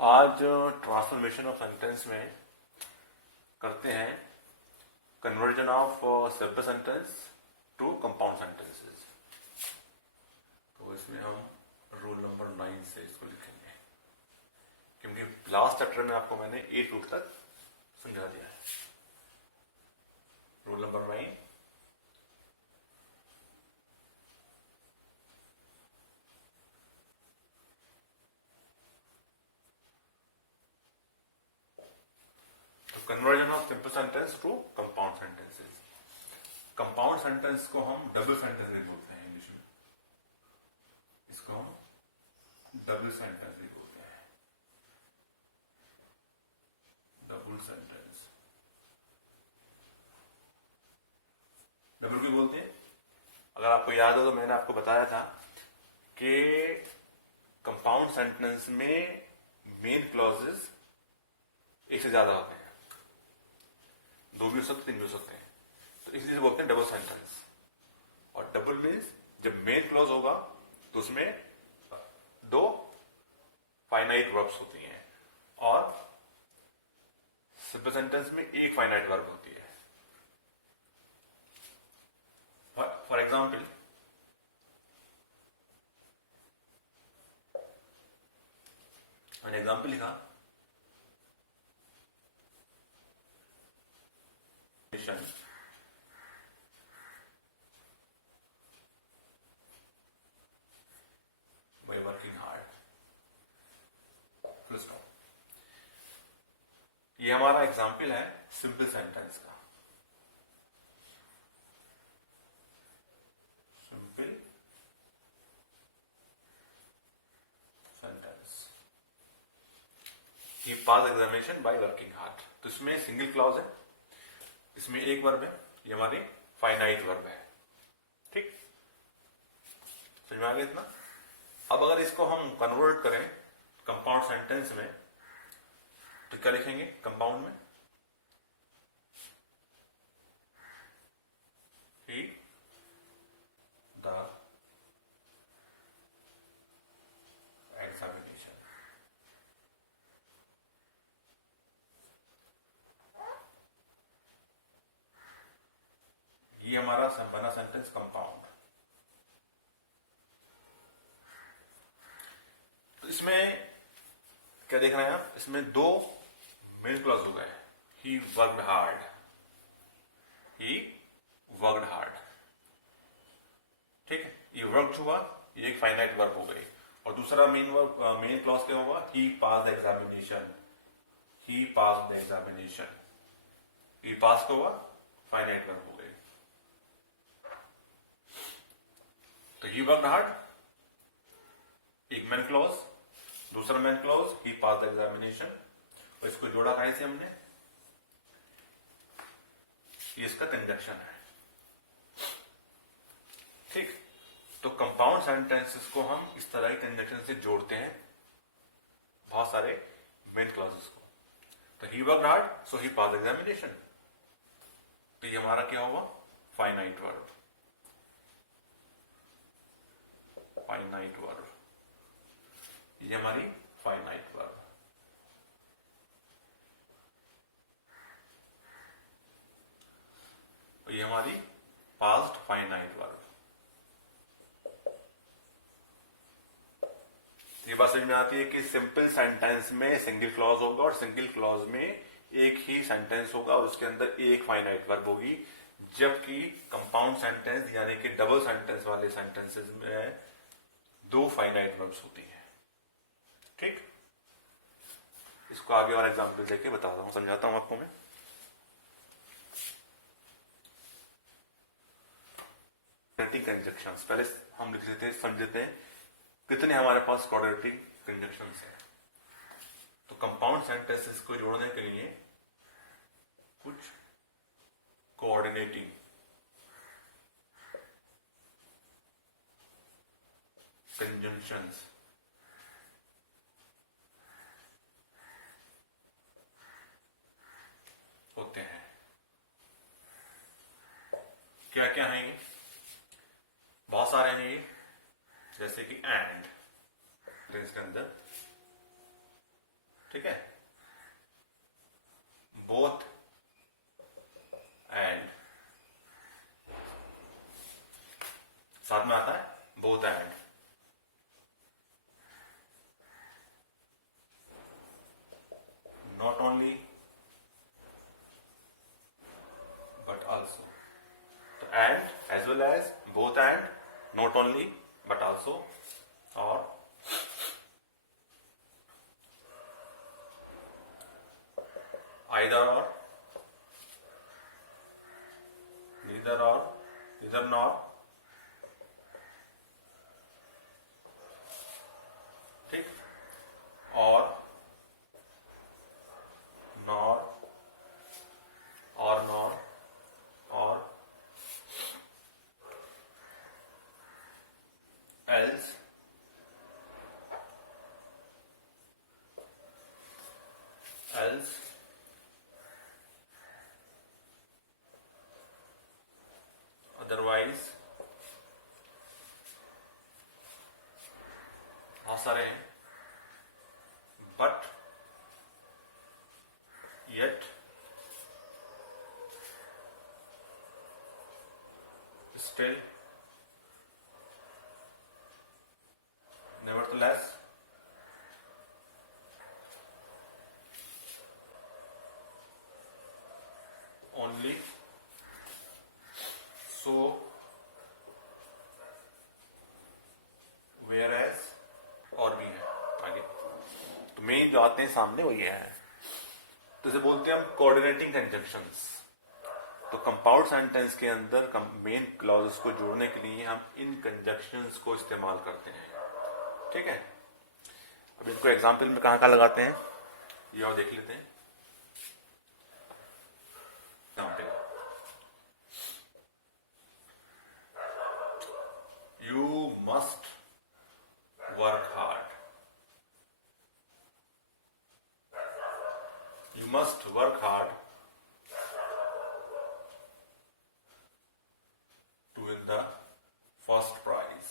आज transformation of sentence में करते हैं conversion of simple sentence to compound sentences. तो इसमें हम रूल नंबर 9 से इसको लिखेंगे, क्योंकि लास्ट चैप्टर में आपको मैंने 8 रूल तक समझा दिया है। Rule number 9, conversion of simple sentence to compound sentences. Compound sentence को हम डबल सेंटेंस भी बोलते हैं इंग्लिश में। इसको हम डबल सेंटेंस भी बोलते हैं, डबल सेंटेंस। डबल क्यों बोलते हैं? अगर आपको याद हो तो मैंने आपको बताया था कि कंपाउंड सेंटेंस में मेन क्लॉजेस एक से ज्यादा होते हैं, 2 भी हो सकते, 3 भी हो सकते हैं, तो इसलिए बोलते हैं डबल सेंटेंस। और डबल मीन्स जब मेन क्लॉज होगा तो उसमें 2 फाइनाइट वर्ब्स होती हैं और सिंपल सेंटेंस में 1 फाइनाइट वर्ब होती है। फॉर एग्जाम्पल, मैंने एग्जाम्पल लिखा, by working hard, full stop। ये हमारा एग्जाम्पल है सिंपल सेंटेंस का। सिंपल सेंटेंस, ये पास एग्जामिनेशन बाय वर्किंग हार्ड। तो इसमें सिंगल क्लॉज है, इसमें एक वर्ब है, ये हमारी फाइनाइट वर्ब है। ठीक, समझ में आ गया इतना? अब अगर इसको हम कन्वर्ट करें कंपाउंड सेंटेंस में तो क्या लिखेंगे कंपाउंड में? ही द एग्जामिनेशन। ये हमारा बना सेंटेंस कंपाउंड। तो इसमें क्या देख रहे हैं आप? इसमें 2 मेन क्लॉज हो गए, ही वर्कड हार्ड, ही वर्कड हार्ड। ठीक है, ये वर्क हुआ, ये एक फाइनाइट वर्ब हो गई। और दूसरा मेन क्लॉज क्या होगा? He pass the examination, he pass the examination. He pass को हुआ, फाइनाइट वर्ब हो गई। तो ही वर्कड हार्ड, एक मेन क्लॉज, दूसरा main clause he pass the examination, और इसको जोड़ा कहां से हमने? ये इसका कंजक्शन है। ठीक, तो कंपाउंड सेंटेंसेस को हम इस तरह के कंजक्शन से जोड़ते हैं, बहुत सारे मेन क्लॉजेस को। तो he worked hard, so he pass the examination. तो ये हमारा क्या होगा? Finite verb. फाइनाइट वर्ब, ये हमारी फाइनाइट वर्ब। ये हमारी पास्ट फाइनाइट वर्ब। ये बात समझ में आती है कि सिंपल सेंटेंस में सिंगल क्लॉज होगा और सिंगल क्लॉज में एक ही सेंटेंस होगा और उसके अंदर एक फाइनाइट वर्ब होगी, जबकि कंपाउंड सेंटेंस यानी कि डबल सेंटेंस वाले सेंटेंसेस में 2 फाइनाइट वर्ब्स होती हैं। ठीक, इसको आगे और एग्जाम्पल देके बताता हूं, समझाता हूं आपको मैं। कंजक्शंस पहले हम लिख लेते हैं, समझ लेते हैं कितने हमारे पास क्वाड्रेटिक कंजक्शंस हैं। तो कंपाउंड सेंटेंसेस को जोड़ने के लिए कुछ कोऑर्डिनेटिंग कंजंक्शंस होते हैं। क्या क्या हैं ये? बहुत सारे हैं ये, जैसे कि एंड, इसके अंदर आइदर और, नीदर और, इधर नॉर, ठीक, और नॉर, और नॉर, और एल्स, एल्स, अदरवाइज, बहुत सारे हैं, but, yet, still, nevertheless, only, so, whereas, और भी है आगे। तो मेन जो आते हैं सामने वो ये है। तो इसे बोलते हैं हम कोऑर्डिनेटिंग कंजंक्शंस। तो कंपाउंड सेंटेंस के अंदर मेन क्लॉजेस को जोड़ने के लिए हम इन कंजंक्शंस को इस्तेमाल करते हैं, ठीक है। अब इनको एग्जाम्पल में कहाँ कहाँ लगाते हैं ये और देख लेते हैं। You must work hard, you must work hard to win the first prize.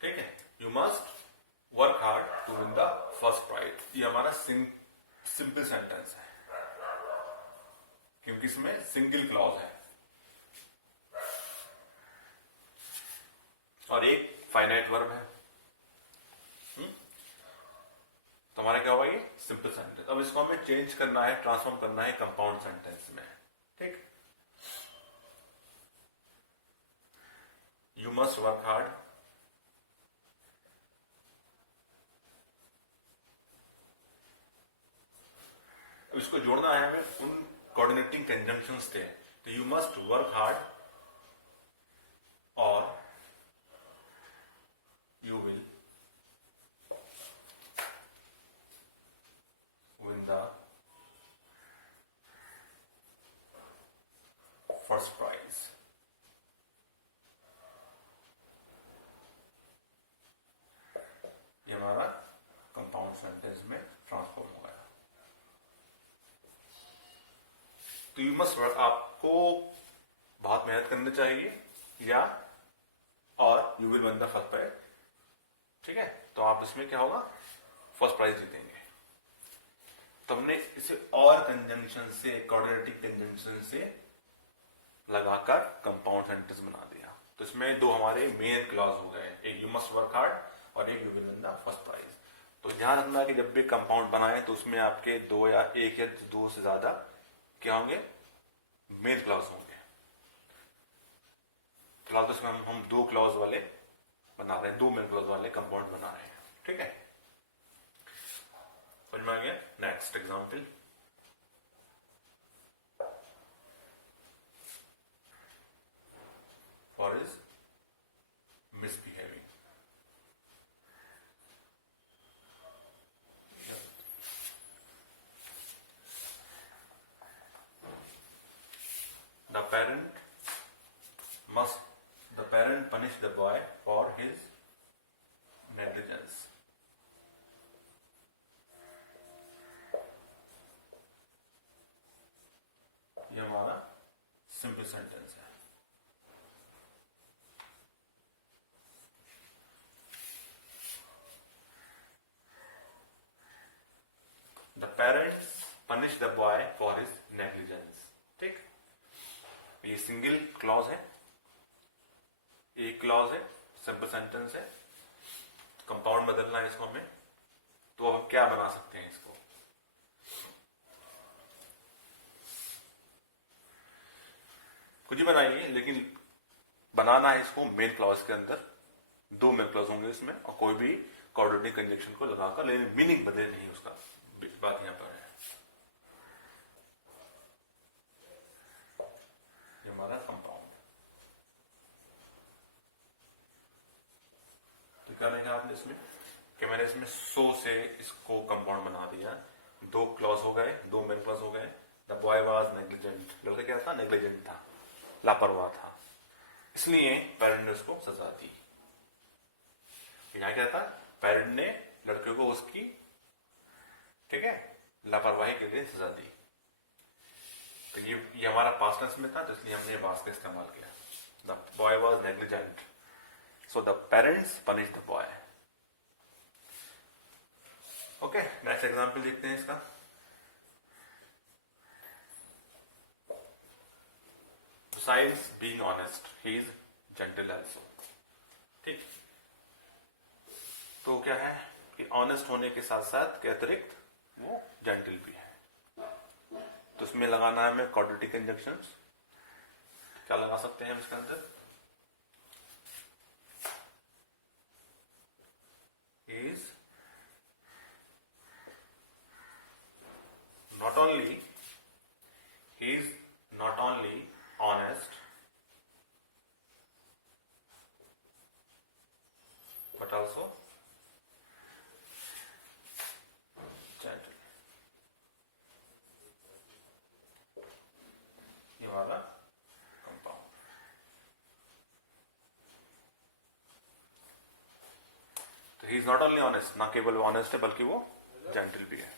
ठीक है, you must work hard to win the first prize. ये हमारा सिंपल सेंटेंस है क्योंकि इसमें सिंगल क्लॉज है और एक फाइनाइट वर्ब है। तो हमारा क्या हुआ ये सिंपल सेंटेंस। अब इसको हमें चेंज करना है, ट्रांसफॉर्म करना है कंपाउंड सेंटेंस में, ठीक। यू मस्ट वर्क हार्ड, अब इसको जोड़ना है हमें उन कोऑर्डिनेटिंग कंजंक्शंस से। तो यू मस्ट वर्क हार्ड और you will win the first prize. ये हमारा कंपाउंड सेंटेंस में ट्रांसफॉर्म हो गया। तो यू मस्ट वर्क, आपको बहुत मेहनत करनी चाहिए या और you will win the first prize, ठीक है। तो आप इसमें क्या होगा फर्स्ट प्राइज जीतेंगे। तो हमने इसे और कंजंक्शन से, कोऑर्डिनेटिंग कंजंक्शन से लगाकर कंपाउंड सेंटेंस बना दिया। तो इसमें दो हमारे मेन क्लॉज हो गए, एक यू मस्ट वर्क हार्ड और एक you will win the first prize. तो ध्यान रखना कि जब भी कंपाउंड बनाए तो उसमें आपके दो या एक या दो से ज्यादा क्या होंगे मेन क्लॉज होंगे। फिलहाल तो इसमें हम दो क्लॉज वाले बना रहे हैं, दो मेन क्लॉज वाले कंपाउंड बना रहे हैं, ठीक है। समझ में आ गया। Next example, for is misbehaving. The parent punished the boy for his negligence. ये हमारा सिंपल सेंटेंस है। The parents punished the boy for his negligence. ठीक, ये सिंगल क्लॉज है, एक क्लॉज है, सिंपल सेंटेंस है। कंपाउंड बदलना है इसको हमें, तो अब क्या बना सकते हैं इसको। कुछ ही बनाइए, लेकिन बनाना है इसको मेन क्लॉज के अंदर। दो मेन क्लॉज होंगे इसमें और कोई भी कोऑर्डिनेटिंग कंजंक्शन को लगाकर, लेकिन मीनिंग बदले नहीं उसका, बात यहां पर है। ये हमारा कंपाउंड। तो क्या लेंगे आपने इसमें कि मैंने इसमें 100 से इसको कंपाउंड बना दिया, 2 क्लॉज हो गए, 2 मेन क्लॉज हो गए। द बॉय वाज नेग्लिजेंट, लड़का क्या था? नेग्लिजेंट था, लापरवाह था, इसलिए पेरेंट ने उसको सजा दी। यहां क्या था? पेरेंट ने लड़के को उसकी, ठीक है, लापरवाही के लिए सजा दी। तो ये हमारा पास्ट टेंस में था, तो इसलिए हमने वाज का इस्तेमाल किया। The boy was negligent, so the parents punish the boy. Okay, next example देखते हैं इसका। Besides being honest, he is gentle also. ठीक, तो क्या है कि ऑनेस्ट होने के साथ साथ के अतिरिक्त वो जेंटल भी है। तो इसमें लगाना है हमें कोऑर्डिनेटिंग कंजंक्शंस। क्या लगा सकते हैं हम इसके अंदर? Is not only he is not only honest but also gentle. ये वाला कंपाउंड। तो he is not only honest, ना केवल वो ऑनेस्ट है बल्कि वो जेंटल भी है।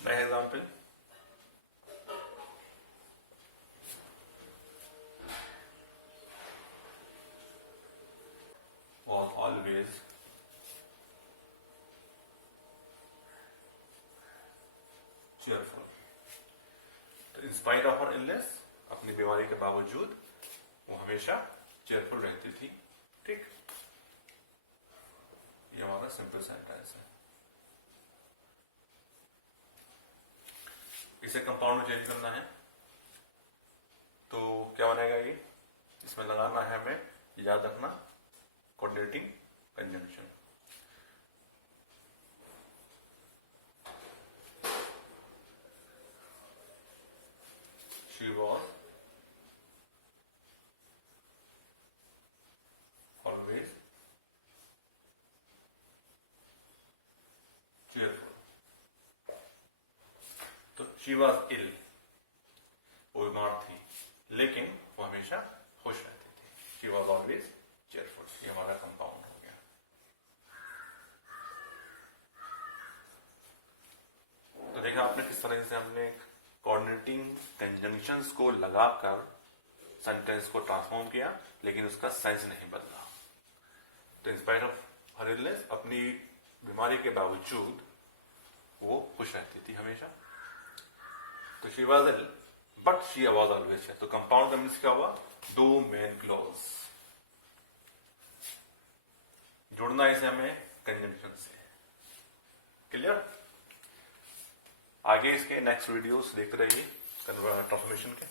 Next example. Was always cheerful. तो in spite of her illness, अपनी बीमारी के बावजूद वो हमेशा cheerful रहती थी। ठीक, ये हमारा सिंपल सेंटेंस है। इसे कंपाउंड में चेंज करना है तो क्या बनेगा? ये इसमें लगाना है हमें, याद रखना, coordinating conjunction. She was always cheerful. तो शी वॉज इल, वो बीमार थी, लेकिन वो हमेशा खुश रहती थी। She was always cheerful. ये हमारा कंपाउंड हो गया। तो देखा आपने किस तरह से हमने कोऑर्डिनेटिंग कंजंक्शंस को लगाकर सेंटेंस को ट्रांसफॉर्म किया, लेकिन उसका सेंस नहीं बदला। तो इंस्पाइट ऑफ हर इलनेस, अपनी बीमारी के बावजूद वो खुश रहती थी हमेशा। तो she was ill but she was always. तो कंपाउंड का मीन्स क्या हुआ? 2 मेन क्लॉज। जुड़ना इसे हमें कंजंक्शन से। क्लियर? आगे इसके नेक्स्ट वीडियोस देखते रहिए ट्रांसफॉर्मेशन के।